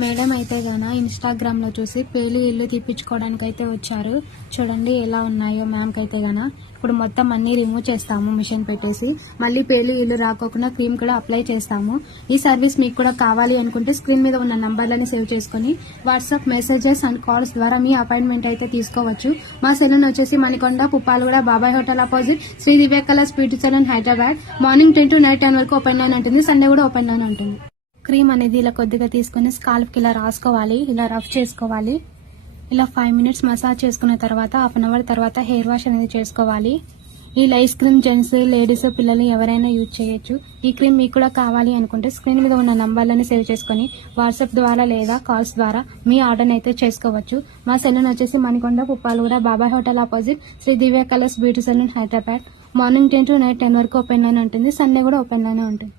Madam అయితే గాన Instagram లో చూసి పేలి ఇల్లు తీపించుకోవడానికి అయితే వచ్చారు. చూడండి ఎలా ఉన్నాయో మ్యామ్కి అయితే గాన. ఇప్పుడు మొత్తం అన్ని రిమూవ్ చేస్తాము మిషన్ పెట్టేసి. మళ్ళీ పేలి ఇల్లు రాకోకుండా క్రీమ్ కూడా అప్లై చేస్తాము. ఈ సర్వీస్ మీకు కూడా కావాలి అనుకుంటే స్క్రీన్ మీద ఉన్న నంబర్లని సేవ్ చేసుకుని వాట్సాప్ మెసేజెస్ అండ్ కాల్స్ ద్వారా మీ అపాయింట్మెంట్ అయితే తీసుకోవచ్చు. మా సెలూన్ వచ్చేసి Manikonda, Puppalaguda, Babai hotel opposite, Shri Divya colours beauty salon, Hyderabad. Morning 10 to night 10 వరకు ఓపెన్ లైన్ ఉంటుంది. సండే కూడా ఓపెన్ లైన్ ఉంటుంది. క్రీమ్ అనేది ఇలా కొద్దిగా తీసుకుని స్కాల్ప్కి ఇలా రాసుకోవాలి. ఇలా రఫ్ చేసుకోవాలి. ఇలా 5 minutes మసాజ్ చేసుకున్న తర్వాత 1/2 hour తర్వాత హెయిర్ వాష్ అనేది చేసుకోవాలి. ఈ లైస్ క్రీమ్ జెంట్స్, లేడీస్, పిల్లలు ఎవరైనా యూజ్ చేయొచ్చు. ఈ క్రీమ్ మీకు కూడా కావాలి అనుకుంటే స్క్రీన్ మీద ఉన్న నంబర్లను సేవ్ చేసుకుని వాట్సాప్ ద్వారా లేదా కాల్స్ ద్వారా మీ ఆర్డర్ అయితే చేసుకోవచ్చు. మా సెలూన్ వచ్చేసి Manikonda, Puppalaguda, Babai hotel opposite, Shri Divya colours beauty salon, Hyderabad. Morning 10 to night 10 వరకు ఓపెన్ లైన్ ఉంటుంది. సండే కూడా ఓపెన్ లైన్ ఉంటుంది.